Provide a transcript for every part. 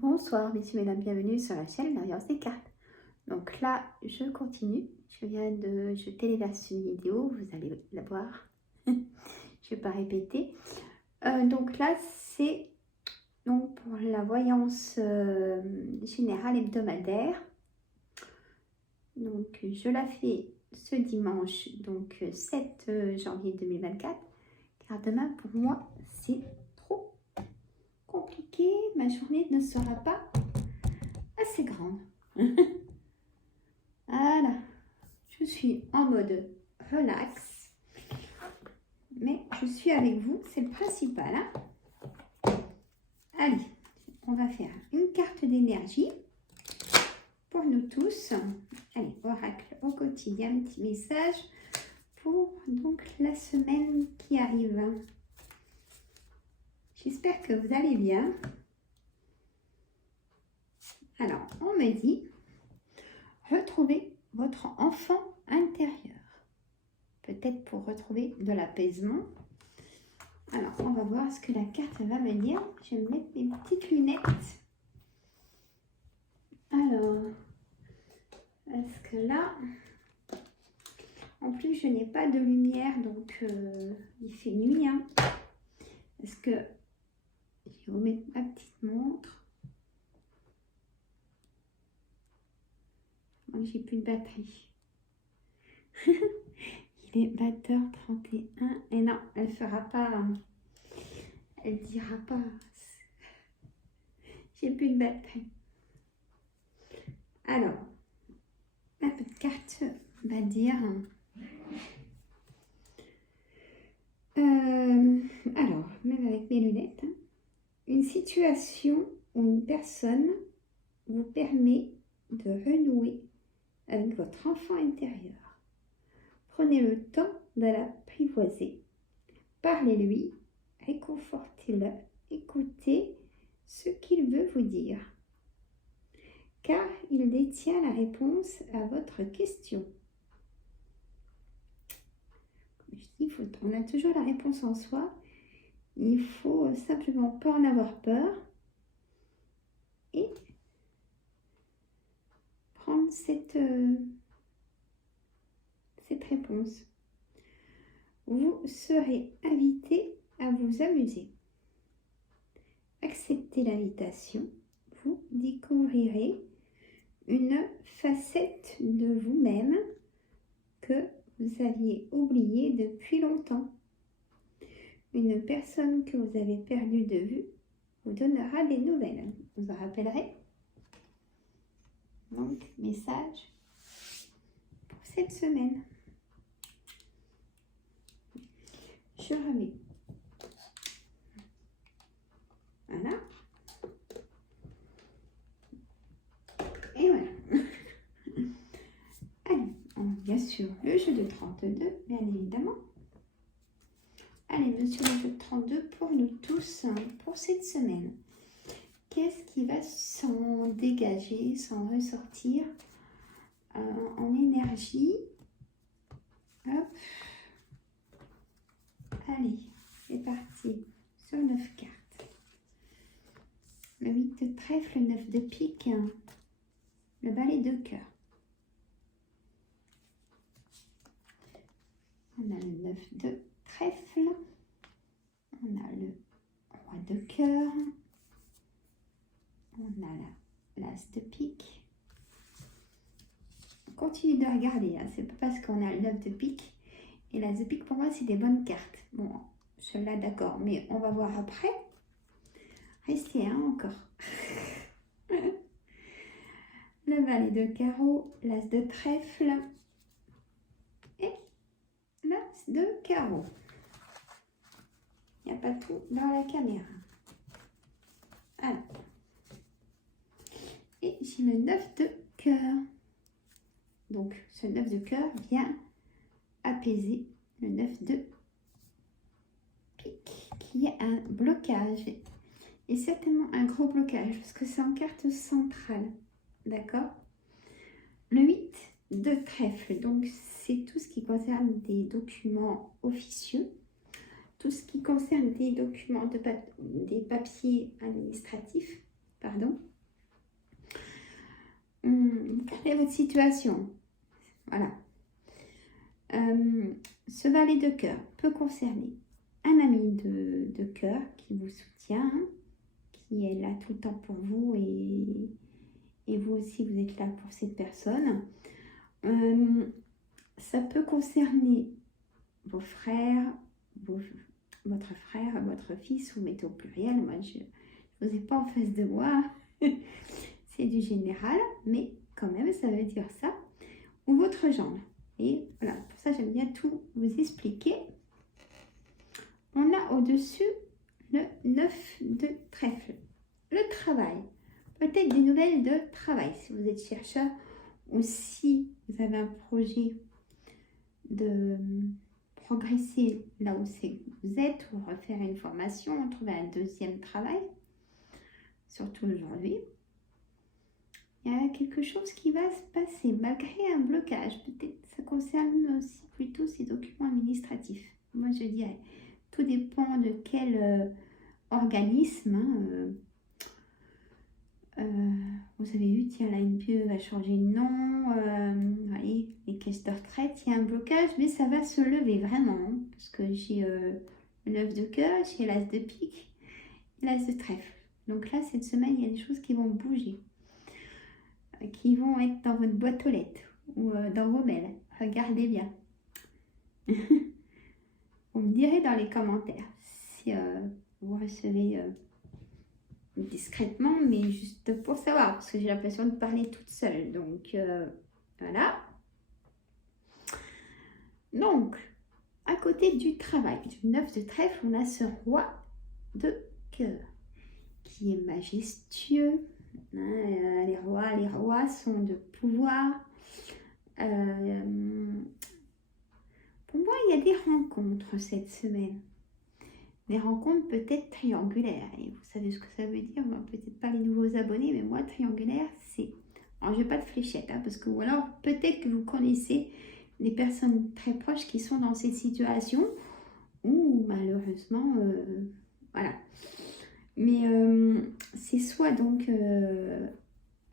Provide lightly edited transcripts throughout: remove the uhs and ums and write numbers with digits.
Bonsoir, messieurs, mesdames, bienvenue sur la chaîne L'Alliance des cartes. Donc là, je continue. Je téléverse une vidéo, vous allez la voir. Je ne vais pas répéter. Donc là, c'est donc pour la voyance générale hebdomadaire. Donc je la fais ce dimanche, donc 7 janvier 2024. Car demain, pour moi, c'est trop compliqué. Ma journée ne sera pas assez grande. Voilà, je suis en mode relax, mais je suis avec vous, c'est le principal. Hein. Allez, on va faire une carte d'énergie pour nous tous. Allez, oracle au quotidien, petit message pour donc la semaine qui arrive. J'espère que vous allez bien. Alors, on me dit retrouvez votre enfant intérieur. Peut-être pour retrouver de l'apaisement. Alors, on va voir ce que la carte va me dire. Je vais me mettre mes petites lunettes. Alors, est-ce que là, en plus, je n'ai pas de lumière, donc il fait nuit. Hein. Est-ce que je vais vous mettre ma petite montre. Moi, j'ai plus de batterie. Il est 20h31. Et non, elle fera pas. Elle dira pas. J'ai plus de batterie. Alors, ma petite carte va dire. Alors, même avec mes lunettes, hein, une situation où une personne vous permet de renouer avec votre enfant intérieur. Prenez le temps de l'apprivoiser. Parlez-lui, réconfortez-le, écoutez ce qu'il veut vous dire. Car il détient la réponse à votre question. Comme je dis, on a toujours la réponse en soi. Il faut simplement pas en avoir peur et prendre cette réponse. Vous serez invité à vous amuser. Acceptez l'invitation. Vous découvrirez une facette de vous-même que vous aviez oubliée depuis longtemps. Une personne que vous avez perdue de vue vous donnera des nouvelles. Vous en rappellerez. Donc, message pour cette semaine. Je remets. Voilà. Et voilà. Allez, bien sûr, le jeu de 32, bien évidemment. Allez, monsieur le jeu de 32 pour nous tous, pour cette semaine. Qu'est-ce qui va s'en dégager, s'en ressortir en énergie? Hop. Allez, c'est parti. Sur 9 cartes. Le 8 de trèfle, le 9 de pique, le valet de cœur. On a le 9 de trèfle. On a le roi de cœur. On a l'as de pique. On continue de regarder. Hein. C'est pas parce qu'on a le 9 de pique. Et l'as de pique, pour moi, c'est des bonnes cartes. Bon, celle-là, d'accord. Mais on va voir après. Restez, hein, encore. Le valet de carreau, l'as de trèfle et l'as de carreau. Il n'y a pas tout dans la caméra. Alors. Et j'ai le 9 de cœur. Donc, ce 9 de cœur vient apaiser le 9 de pique, qui est un blocage. Et certainement un gros blocage, parce que c'est en carte centrale. D'accord? Le 8 de trèfle, donc c'est tout ce qui concerne des documents officieux, tout ce qui concerne des documents, des papiers administratifs, pardon. Quelle est votre situation? Voilà. Ce valet de cœur peut concerner un ami de cœur qui vous soutient, qui est là tout le temps pour vous et vous aussi vous êtes là pour cette personne. Ça peut concerner vos frères, votre frère, votre fils, vous mettez au pluriel, moi je ne vous ai pas en face de moi, c'est du général, mais quand même ça veut dire ça, ou votre gendre. Et voilà, pour ça j'aime bien tout vous expliquer. On a au-dessus le 9 de trèfle, le travail, peut-être des nouvelles de travail si vous êtes chercheur ou si vous avez un projet de progresser là où vous êtes ou refaire une formation, trouver un deuxième travail, surtout aujourd'hui. Il y a quelque chose qui va se passer malgré un blocage. Peut-être ça concerne aussi plutôt ces documents administratifs. Moi je dirais, tout dépend de quel organisme. Vous avez vu, tiens, la NPE va changer de nom, voyez, les caisses de retraite, il y a un blocage, mais ça va se lever vraiment, hein, parce que j'ai le 9 de cœur, j'ai l'as de pique, et l'as de trèfle. Donc là, cette semaine, il y a des choses qui vont bouger, qui vont être dans votre boîte aux lettres ou dans vos mails. Regardez bien. Vous me direz dans les commentaires si vous recevez discrètement, mais juste pour savoir, parce que j'ai l'impression de parler toute seule. Donc, voilà. Donc, à côté du travail, du 9 de trèfle, on a ce roi de cœur qui est majestueux. Hein, les rois sont de pouvoir. Pour moi, il y a des rencontres cette semaine. Des rencontres peut-être triangulaires. Et vous savez ce que ça veut dire, peut-être pas les nouveaux abonnés, mais moi, triangulaire, c'est... Alors, je n'ai pas de fléchette, hein, parce que, ou alors, peut-être que vous connaissez des personnes très proches qui sont dans cette situation, ou malheureusement, voilà. Mais c'est soit donc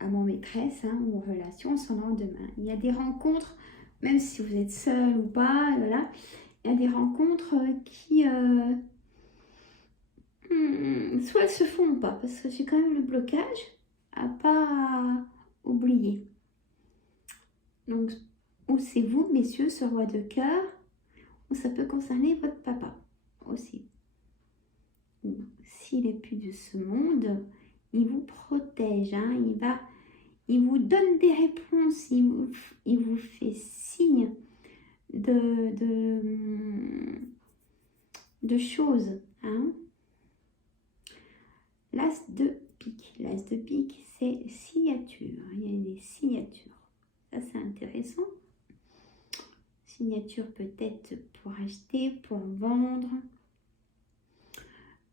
amant maîtresse, hein, ou relation sans lendemain. Il y a des rencontres, même si vous êtes seul ou pas, voilà, il y a des rencontres qui... soit elles se font ou pas, parce que j'ai quand même le blocage à pas oublier. Donc, ou c'est vous, messieurs, ce roi de cœur, ou ça peut concerner votre papa aussi. S'il est plus de ce monde, il vous protège, hein, il vous donne des réponses, il vous fait signe de choses, hein. L'as de pique. L'as de pique, c'est signature. Il y a des signatures. Ça, c'est intéressant. Signature peut-être pour acheter, pour vendre.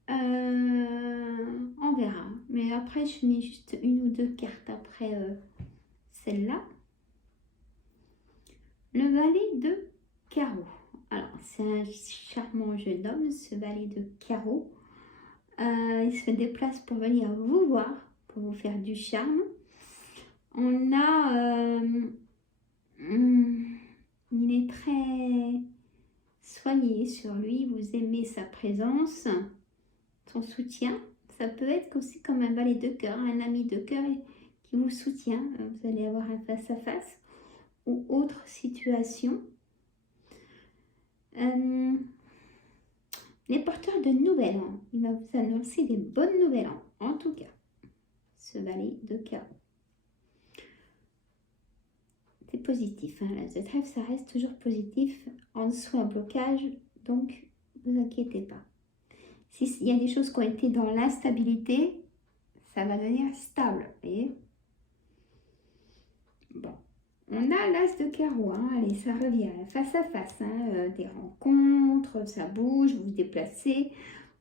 On verra. Mais après, je mets juste une ou deux cartes après celle-là. Le valet de carreau. Alors, c'est un charmant jeune homme, ce valet de carreau. Il se déplace pour venir vous voir, pour vous faire du charme. On a... il est très soigné sur lui, vous aimez sa présence, son soutien. Ça peut être aussi comme un valet de cœur, un ami de cœur qui vous soutient. Vous allez avoir un face-à-face ou autre situation. Les porteurs de nouvelles an, il va vous annoncer des bonnes nouvelles en tout cas, ce valet de carreau. C'est positif, hein, l'as de trèfle, ça reste toujours positif, en dessous un blocage, donc ne vous inquiétez pas. S'il y a des choses qui ont été dans l'instabilité, ça va devenir stable, vous voyez. Bon, on a l'as de carreau, hein, allez, ça revient face à face, hein, des rencontres, ça bouge, vous vous déplacez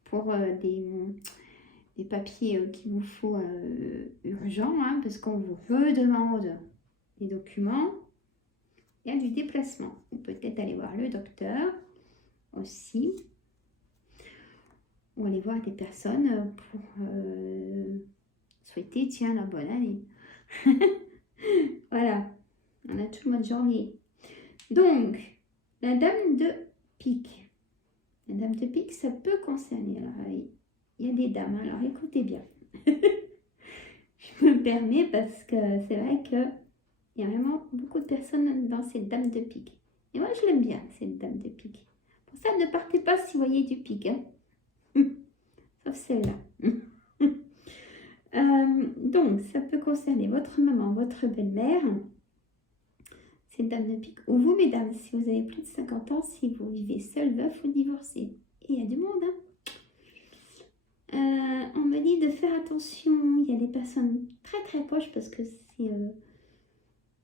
pour des papiers qu'il vous faut urgent, hein, parce qu'on vous redemande des documents. Il y a du déplacement, ou peut-être aller voir le docteur aussi, ou aller voir des personnes pour souhaiter, tiens, la bonne année. Voilà, on a tout le mois de janvier. Donc, la dame de pique. La dame de pique, ça peut concerner. Alors, il y a des dames, alors écoutez bien. Je me permets parce que c'est vrai qu'il y a vraiment beaucoup de personnes dans cette dame de pique. Et moi, je l'aime bien, cette dame de pique. Pour ça, ne partez pas si vous voyez du pique. Hein. Sauf celle-là. Donc, ça peut concerner votre maman, votre belle-mère. Cette dame de pique. Ou vous, mesdames, si vous avez plus de 50 ans, si vous vivez seul, veuf ou divorcé. Et il y a du monde, hein. On me dit de faire attention. Il y a des personnes très très proches parce que c'est...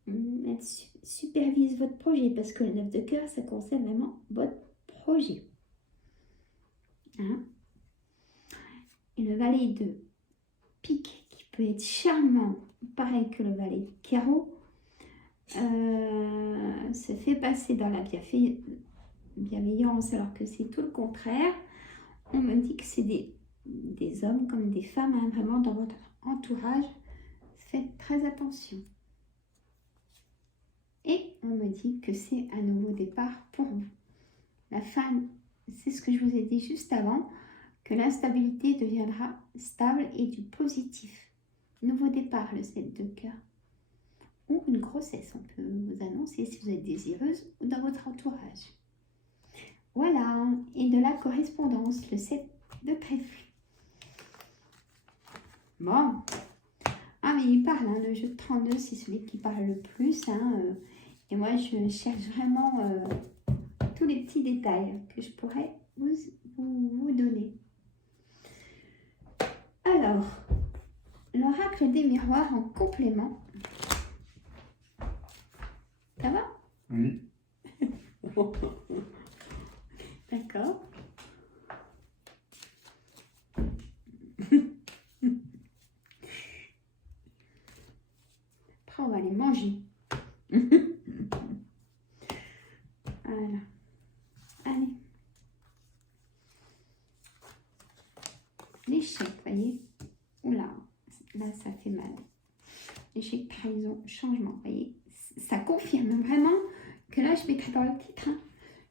elles supervisent votre projet parce que le 9 de cœur, ça concerne vraiment votre projet. Hein? Et le valet de pique qui peut être charmant, pareil que le valet de carreau, se fait passer dans la bienveillance alors que c'est tout le contraire. On me dit que c'est des hommes comme des femmes, hein, vraiment dans votre entourage. Faites très attention. Et on me dit que c'est un nouveau départ pour vous. La fin, c'est ce que je vous ai dit juste avant, que l'instabilité deviendra stable et du positif. Nouveau départ, le 7 de cœur. Ou une grossesse, on peut vous annoncer si vous êtes désireuse ou dans votre entourage. Voilà, et de la correspondance, le 7 de trèfle. Bon, ah mais il parle, hein, le jeu de 32, c'est celui qui parle le plus, hein, et moi je cherche vraiment tous les petits détails que je pourrais vous donner. Alors, l'oracle des miroirs en complément. Ça va? Oui. D'accord. Après, on va les manger. Voilà. Allez. L'échec, voyez. Oula, là, ça fait mal. Échec, trahison, changement, voyez. Ça confirme vraiment que là, je mettrai dans le titre, hein,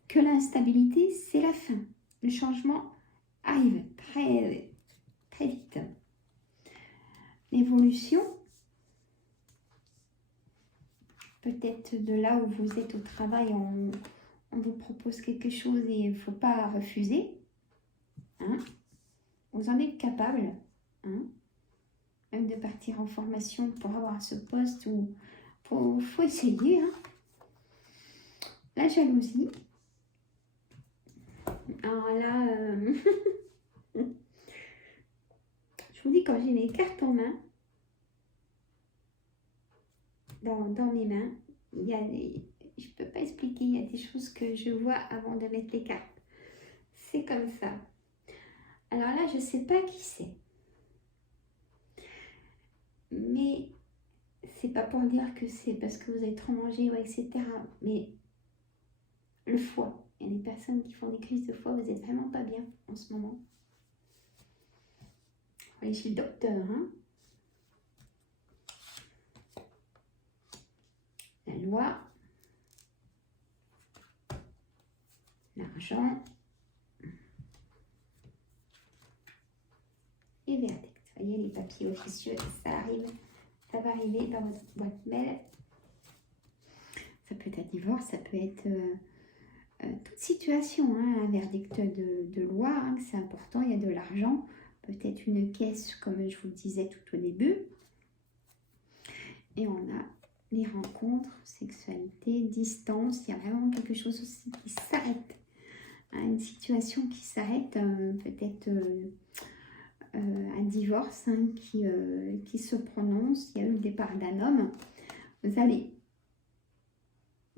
que l'instabilité, c'est la fin. Le changement arrive très, très vite. L'évolution, peut-être de là où vous êtes au travail, on vous propose quelque chose et il ne faut pas refuser. Hein. Vous en êtes capable, hein, même de partir en formation pour avoir ce poste ou faut essayer. Hein. La jalousie. Alors là, je vous dis, quand j'ai mes cartes en main, dans mes mains, il y a je ne peux pas expliquer, il y a des choses que je vois avant de mettre les cartes. C'est comme ça. Alors là, je ne sais pas qui c'est. Mais c'est pas pour dire que c'est parce que vous avez trop mangé, ouais, etc. Mais le foie. Il y a des personnes qui font des crises de foie, vous n'êtes vraiment pas bien en ce moment. Allez chez le docteur, hein. La loi. L'argent. Et verdict. Vous voyez, les papiers officieux, ça arrive. Ça va arriver dans votre boîte mail. Ça peut être un divorce, ça peut être toute situation, hein, un verdict de loi, hein, c'est important, il y a de l'argent, peut-être une caisse comme je vous le disais tout au début. Et on a les rencontres, sexualité, distance, il y a vraiment quelque chose aussi qui s'arrête. Hein, une situation qui s'arrête, peut-être un divorce, hein, qui se prononce, il y a eu le départ d'un homme. Vous allez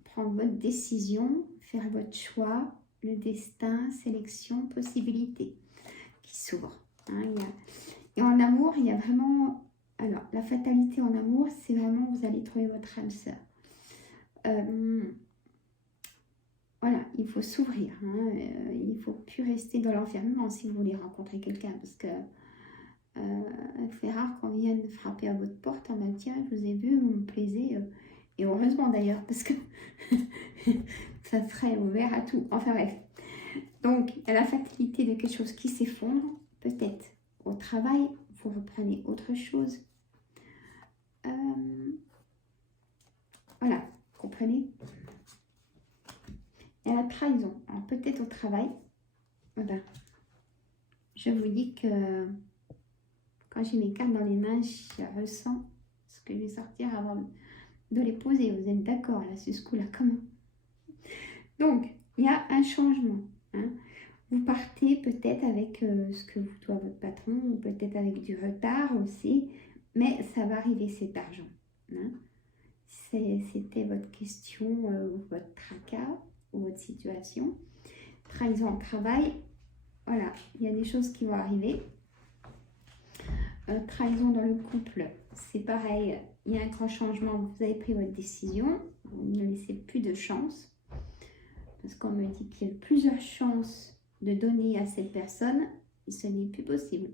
prendre votre décision, faire votre choix, le destin, sélection, possibilité qui s'ouvre. Hein, et en amour, il y a vraiment... Alors, la fatalité en amour, c'est vraiment, vous allez trouver votre âme sœur. Voilà, il faut s'ouvrir. Hein, il ne faut plus rester dans l'enfermement si vous voulez rencontrer quelqu'un. Parce que c'est rare qu'on vienne frapper à votre porte en mode tiens, je vous ai vu, vous me plaisez. Et heureusement d'ailleurs, parce que ça serait ouvert à tout. Enfin bref. Donc, il y a la fatalité de quelque chose qui s'effondre. Peut-être au travail, vous reprenez autre chose. Voilà, vous comprenez? Il y a la trahison. Alors, peut-être au travail. Voilà. Je vous dis que quand j'ai mes cartes dans les mains, je ressens ce que je vais sortir avant de les poser. Vous êtes d'accord là, sur ce coup-là, comment? Donc, il y a un changement. Hein. Vous partez peut-être avec ce que vous doit votre patron, ou peut-être avec du retard aussi, mais ça va arriver cet argent. Hein. C'était votre question, votre tracas ou votre situation. Trahison au travail, voilà, il y a des choses qui vont arriver. Trahison dans le couple, c'est pareil, il y a un grand changement, vous avez pris votre décision, vous ne laissez plus de chance, parce qu'on me dit qu'il y a plusieurs chances de donner à cette personne, et ce n'est plus possible.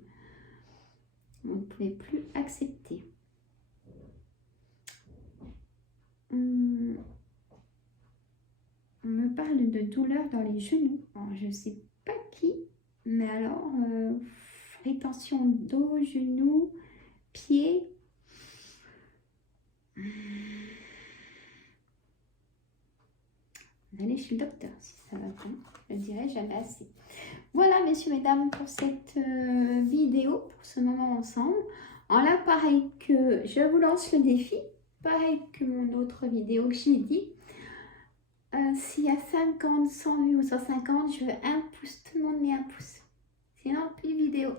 Vous ne pouvez plus accepter. On me parle de douleur dans les genoux. Alors, je ne sais pas qui, mais alors, rétention dos, genoux, pieds. Allez chez le docteur si ça va pas. Je dirais jamais assez. Voilà, messieurs, mesdames, pour cette vidéo, pour ce moment ensemble. En là, pareil que je vous lance le défi, pareil que mon autre vidéo que j'ai dit. S'il y a 50, 100 vues ou 150, je veux un pouce, tout le monde met un pouce. Sinon, plus de vidéo.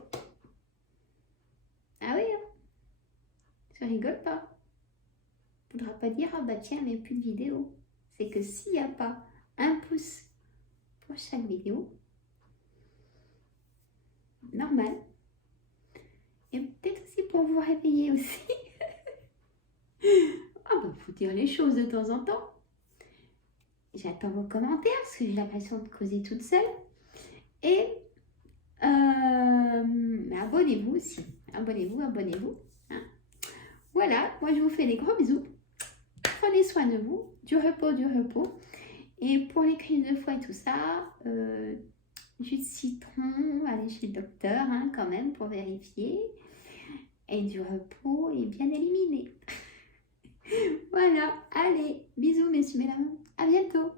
Ah oui, hein? Je rigole pas. Il ne faudra pas dire, ah bah tiens, mais plus de vidéo. C'est que s'il n'y a pas un pouce pour chaque vidéo, normal. Et peut-être aussi pour vous réveiller aussi. Ah bah, faut dire les choses de temps en temps. J'attends vos commentaires parce que j'ai l'impression de causer toute seule. Et abonnez-vous aussi. Abonnez-vous. Hein. Voilà, moi je vous fais des gros bisous. Prenez soin de vous. Du repos. Et pour les crises de foie et tout ça, jus de citron, allez chez le docteur hein, quand même pour vérifier. Et du repos est bien éliminé. Voilà, allez, bisous messieurs, mesdames, à bientôt.